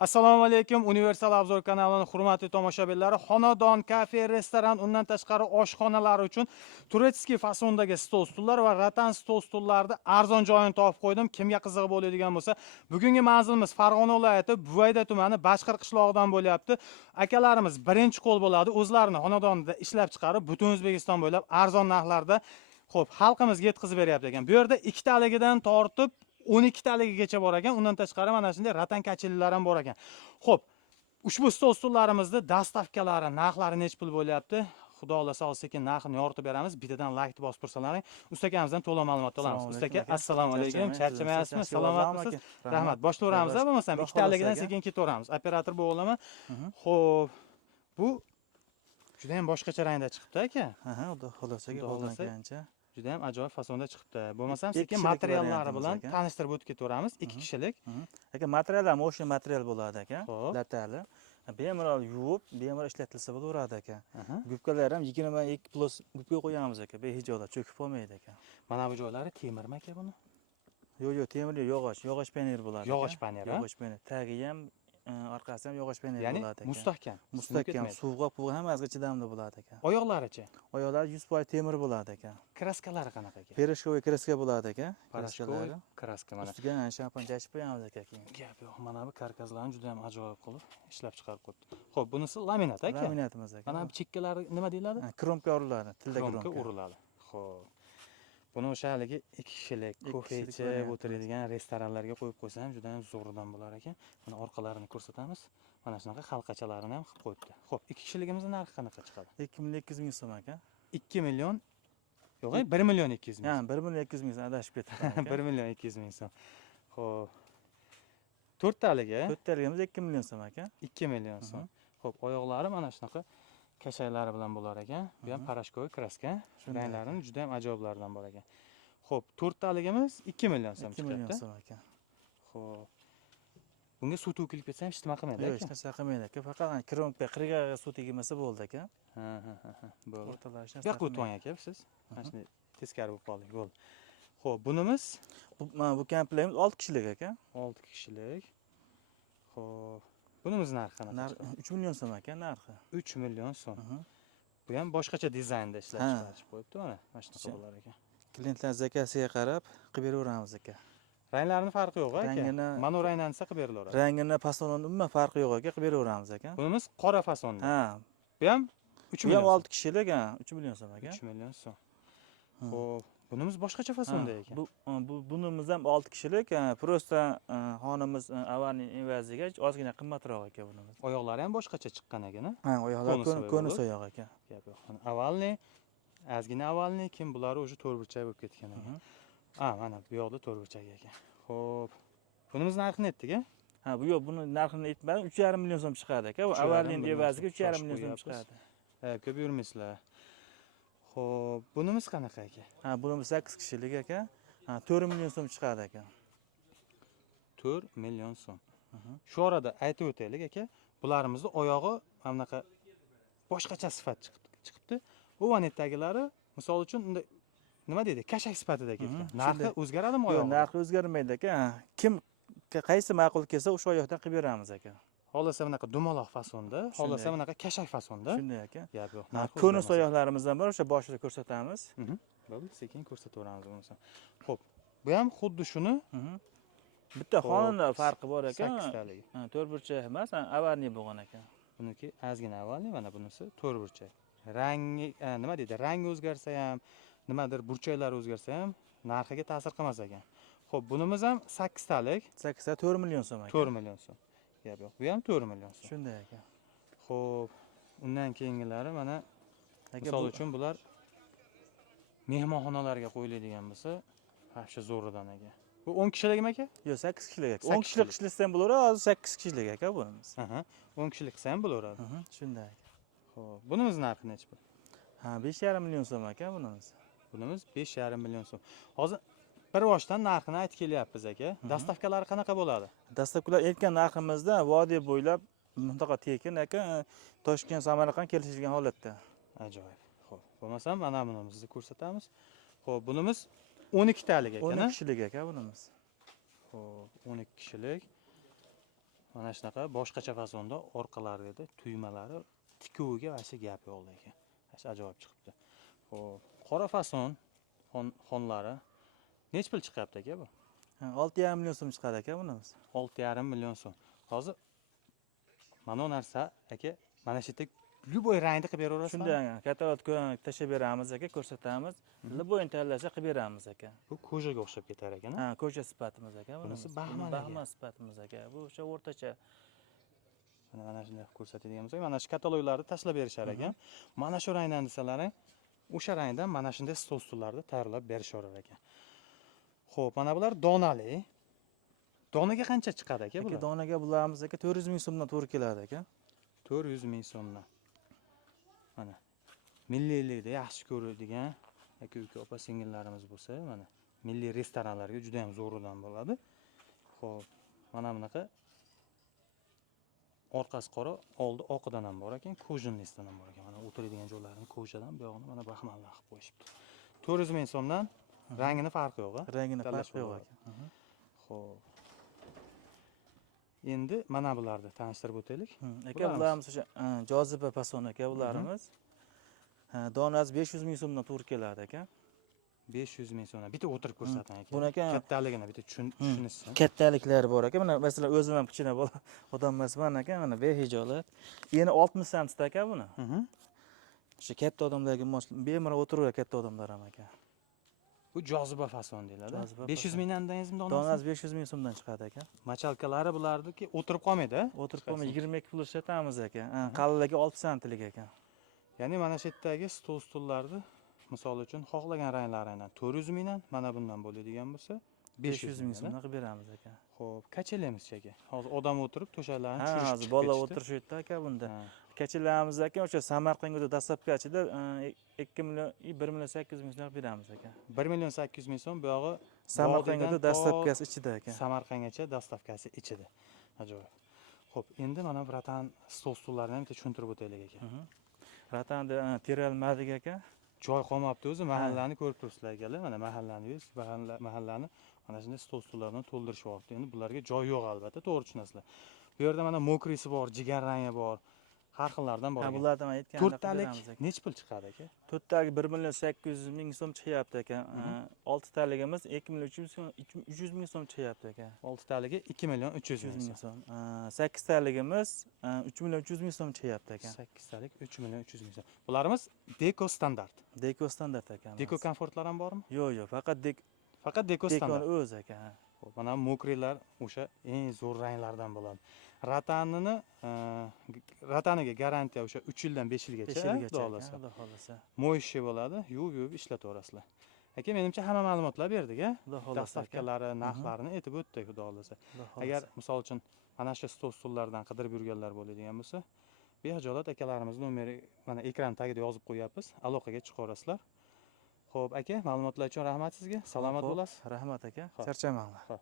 Assalomu alaykum. Universal Obzor kanalining hurmatli tomoshabinlari, xonadon, kafe, restoran, undan tashqari oshxonalar uchun turetskiy fasondagi stol stullar va ratan stol stullarni arzon joyini topib qo'ydim. Kimga qiziq bo'ladigan bo'lsa, bugungi manzilimiz Farg'ona viloyati Buvayda tumani Bashqir qishlog'idan bo'lyapti. Akalarimiz birinchi qo'l bo'ladi, o'zlarini xonadonida ishlab chiqarib, butun O'zbekiston bo'ylab arzon narxlarda xo'p, xalqimizga yetkazib beryapti ekan. Bu yerda ikkitaligidan tortib 12 taligigacha bor ekan. Undan tashqari mana shunday ratan kachillar ham bor ekan. Xo'p, ushbu stol stullarimizni dastavkalari, narxlari nech pul bo'lyapti? Xudo xolasa sekin narxini yoritib beramiz. Bittadan like bosib tursalaring, ustakamizdan to'liq ma'lumot olamiz. Ustaka, assalomu alaykum. Charchamayapsizmi? Salomatmisiz? Rahmat. Boshlayveramiz, bo'lmasam ikkitaligidan sekin ketaveramiz. Operator bo'lib olaman. Xo'p, bu juda ham boshqacha rangda chiqibdi aka. Xudo xolosaga qo'llangancha. Juda ham ajoyib fasonda chiqibdi. Bo'lmasam sekin materiallari bilan tanishtirib o'tib ketaveramiz. 2 kishilik. Aka materiallar mo'shin material bo'ladi aka. Latali. Bemalol yuvib, bemalol ishlatilsa bo'laveradi aka. Gubkalar ham 22+ gubka qo'yamiz aka. Behijolar cho'kib qolmaydi aka. Mana bu joylari temirmi aka buni? Yo'q, temir yo'q, yog'och panel bo'ladi. Yog'och panel, yog'och panel. Tagi ham orqasi ham yog'och panel bo'ladi aka. Mustahkam. Mustahkam, suvga, puvga hammasiga chidamli bo'ladi aka. Oyoqlarichi? Oyoqlari 100% temir bo'ladi aka. Kraskalari qanaqa aka? Pereshkovoy kraska bo'ladi aka. Parashkovoy kraska mana. Ustiga shampan chachib qo'yamiz aka keyin. Gap yo'q. Mana bu karkaslarni juda ham ajoyib qilib ishlab chiqarib qo'yibdi. Xo'p, bunisi laminat aka. Laminatimiz aka. Mana bu chekkalari nima deyiladi? Kromka uriladi, tilda kromka uriladi. Xo'p. Buni o'sha haligi 2 kishilik kofe ichib o'tiradigan restoranlarga qo'yib qo'ysa ham juda ham zo'rdan bo'lar ekan. Mana orqalarini ko'rsatamiz. Mana shunaqa halqachalarini ham qilib qo'yibdi. Xo'p, 2 kishiligimizning narxi qanaqa chiqadi? 2.200.000 so'm aka. 2 million yo'q, 1.200.000. Ha, 1.200.000 so'm adashib ketdim aka. 1.200.000 so'm. Xo'p. 4 taligi? 4 taligimiz 2 million so'm aka. 2 million so'm. Xo'p, oyoqlari mana shunaqa kashaylari bilan bo'lar ekan. Bu ham parashkovoy kraska. Ranglarini juda ham ajoyiblaridan bor ekan. Xo'p, 4 taligimiz 2 million so'm chiqadi. 2 million so'm aka. Xo'p. Bunga suv to'kilib ketsa ham hech nima qilmaydi aka. Yo'q, hech narsa qilmaydi aka. Faqat kromka qirg'iga suv tegmasa bo'ldi aka. Ha. Bo'ldi. O'rtalashni. Bu yoqqa o'tvoring aka siz. Mana shunday teskari bo'lib qoldik. Bo'ldi. Xo'p, bunimiz bu komplektimiz 6 kishilik aka. 6 kishilik. Xo'p. Bunimiz narxi qanaqa? Narxi 3 million so'm aka narxi. 3 million so'm. Bu ham boshqacha dizaynda ishlab chiqarib qo'yibdi mana. Mana shunaqa bo'lar ekan. Klientlar zakasiga qarab qilib beraveramiz aka. Ranglarini farqi yo'q aka. Rangini mana rangdan desa qilib berilaveradi. Rangini, fasonini umuman farqi yo'q aka, qilib beraveramiz aka. Bunimiz qora fasonda. Ha. Bu ham 3 million. Bu ham 6 kishilik, ha, 3 million so'm aka. 3 million so'm. Xo'p, bunimiz boshqacha fasonda ekan. Bunimiz ham 6 kishilik, prosta xonimiz avvalning evaziga ozgina qimmatroq aka bunimiz. Oyoqlari ham boshqacha chiqqan ekan. Ha, oyoqlar konus oyoq aka. Gap yo'q. Avvalni, ozgina avvalni, kim bulari o'sha to'rtburchak bo'lib ketgan ekan. Mana bu yoqda to'rtburchak ekan. Xo'p. Bunimiz narxi netdiga? Ha, bu yo'q, buni narxini aytmadim, 3,5 million so'm chiqadi aka. Bu avvalning evaziga 3,5 million so'm chiqadi. Ko'p yurmaysizlar. Xo'p, bunimiz qanaqa aka? Ha, bunimiz 8 kishilik aka. Ha, 4 million so'm chiqadi aka. 4 million so'm. Shu orada aytib o'taylik aka, bularimizni oyog'i mana bunaqa boshqacha sifat chiqibdi. Bu vanetdagilari, misol uchun unda nima deydi? Kashak sifatida ketgan. Narxi o'zgaradimi oyog'i? Yo'q, narxi o'zgarmaydi aka. Kim qaysi ma'qul kelsa o'sha oyoqdan qilib beramiz aka. Xohlasa bunaqa dumaloq fasonda, xohlasa bunaqa kashak fasonda. Shunday aka. Gap yo'q. Konus oyoqlarimizdan bor, o'sha boshida ko'rsatamiz. Bo'ldi, sekin ko'rsataveramiz bo'lmasa. Xo'p, bu ham xuddi shuni. Bitta xonada farqi bor aka. 8 taligi. Ha, to'rtburchak emas, avvalni bo'lgan aka. Buniki ozgina avvalni, mana bunisi to'rtburchak. Rangi, nima deydi? Rangi o'zgarsa ham, nimadir burchaklari o'zgarsa ham narxiga ta'sir qilmas ekan. Xo'p, bunimiz ham 8 talik. 8 ta 4 million so'm aka. 4 million so'm. Gap yo'q. Bu ham 4 million so'm. Shunday aka. Xo'p, undan keyingilari mana misol uchun bular mehmonxonalarga qo'yiladigan bo'lsa, hafsha zo'ridan aka. Bu 10 kishilikmi aka? Yo'q, 8 kishilik aka. 10 kishilik qilsa ham bo'laveradi, hozir 8 kishilik aka bunimiz. 10 kishilik qilsa ham bo'laveradi. Shunday aka. Xo'p, bunimiz narxi necha pul? Ha, 5,5 million so'm aka bunimiz. Bunimiz 5,5 million so'm. Hozir bir boshdan narxini aytib kelyapmiz aka. Dastavkalari qanaqa bo'ladi? Dastavkalar aytgan narximizda vodiy bo'ylab muntaqa tekin aka, Toshkent, Samarqand kelishilgan holatda. Ajoyib. Xo'p, bo'lmasam mana bunimizni ko'rsatamiz. Xo'p, bunimiz 12 talik ekan. 12 kishilik aka bunimiz. Xo'p, 12 kishilik. Mana shunaqa boshqacha fasonda orqalarida tugmalari tikuviga va shu gap yo'q ekan. Shu ajoyib chiqibdi. Xo'p, qora fason xonlari nech pul chiqyapti aka bu? 6,5 million so'm chiqadi aka bunimiz. 6,5 million so'm. Hozir mana bu narsa aka mana shu yerda любой rangni qilib beraverasizmi? Shunday katalogga tashlab beramiz aka, ko'rsatamiz. Любойni tanlasa qilib beramiz aka. Bu ko'jaga o'xshab ketar ekan. Ha, ko'cha sifatimiz aka. Bunisi Bunisi baxmal baxmal sifatimiz aka. Bu o'sha o'rtacha. Mana shunday qilib ko'rsatadigan bo'lsak, mana shu kataloglarni tashlab berishar ekan. Mana shu rangdan desalaring, o'sha rangdan mana shunday stol-stullarni tayyorlab berishaverar ekan. Xo'p, mana bular donali. Donaga qancha chiqadi aka bular? Aka donaga bularimiz aka 400 ming so'mdan to'g'ri keladi aka. 400 ming so'mdan. Mana millilikda yaxshi ko'radigan aka-uka opa singillarimiz bo'lsa, mana milliy restoranlarga juda ham zo'ridan bo'ladi. Xo'p, mana bunaqa orqasi qora, oldi oqidan ham bor ekan, kojinlisidan ham bor ekan. Mana o'tiradigan joylarini kojadan, bu yog'ini mana baxmaldan qilib qo'yishibdi. 400 ming so'mdan rangini farqi yo'q, Rangini tanlash farqi yo'q bo'ladi. aka. Xo'p. Endi mana bularni tanishtirib o'taylik. Aka bularimiz o'sha joziba fason aka bularimiz. Donasi 500 ming so'mdan to'g'ri keladi aka. 500 ming so'mdan. Bitta o'tirib ko'rsating aka. Bunaqa kattaligini bitta tushunishsin. Kattaliklari bor aka. Mana masalan o'zim ham kichkina bola odam emasman aka. Mana behijolat. Eni 60 sm aka buni. O'sha katta odamlarga mos bemalol o'tiraveradi katta odamlar ham aka. Bu joziba fason deyiladi. Joziba 500 mingdan deyapsizmi donasi? Donasi 500 ming so'mdan chiqadi aka. Machalkalari bularniki o'tirib qolmaydi. O'tirib qolmay 22 pul ishlatamiz aka. Qallaligi 6 sentlik ekan. Ya'ni mana shu yerdagi stol-stullarni misol uchun xohlagan ranglaringdan 400 mingdan, mana bundan bo'ladigan bo'lsa 500 ming so'mdan qilib beramiz aka. Xo'p, kachalaymiz aka. Hozir odam o'tirib to'shaklarni Ha, tushirib hozir bola o'tirishdi aka bunda. Kachalarimiz aka o'sha Samarqandga dastlabkachida 2 million 1 million 800 ming so'm beramiz aka. 1 million 800 ming so'm bu yog'i Samarqandga dastlabkasi ichida aka. Samarqandgacha dastlabkasi ichida. Ajoyib. Xo'p, endi mana bu ratan stol-stullarni ham bitta tushuntirib o'taylik aka. Ratanda teralmadik aka. Joy qolmabdi o'zi, mahallani ko'rib turibsizlar akalar. Mana mahallani mana shunday stol-stullardan to'ldirishyapti. Endi bularga joy yo'q albatta, to'g'ri tushunasizlar. Bu yerda mana mokrisi bor, jigar rangi bor. Har xillardan bor. Bulardan men aytganimdek to'rttalik nech pul chiqadi aka? To'rttagi 1 million 800 ming so'm chiqyapti aka. 6 taligimiz 2 million 300 ming so'm chiqyapti aka. 6 taligi 2 million 300 ming so'm. 8 taligimiz 3 million 300 ming so'm chiqyapti aka. 8 talik 3 million 300 ming so'm. Bularimiz Deko standart. Deko standart aka. Deko komfortlar ham bormi? Yo'q, faqat Deko standart. Deko o'zi aka. Xo'p, mana mokrilar o'sha eng zo'r ranglardan bo'ladi. Rataniga garantiya o'sha 3 yildan 5 yilgacha, xudo xolasa. Mo'yishi bo'ladi, yuvib ishlataverasizlar. Aka, menimcha hamma ma'lumotlar berdik, a? Dastavkalari, narxlarini aytib o'tdik, xudo xolasa. Agar misol uchun mana shu stol-stullardan qidirib yurganlar bo'ladigan bo'lsa, behijolat akalarimizning nomeri mana ekran tagida yozib qo'yapmiz, aloqaga chiqaverasizlar. Xo'p, aka, ma'lumotlar uchun rahmat sizga. Salomat bo'lasiz. Rahmat aka. Charchamanglar.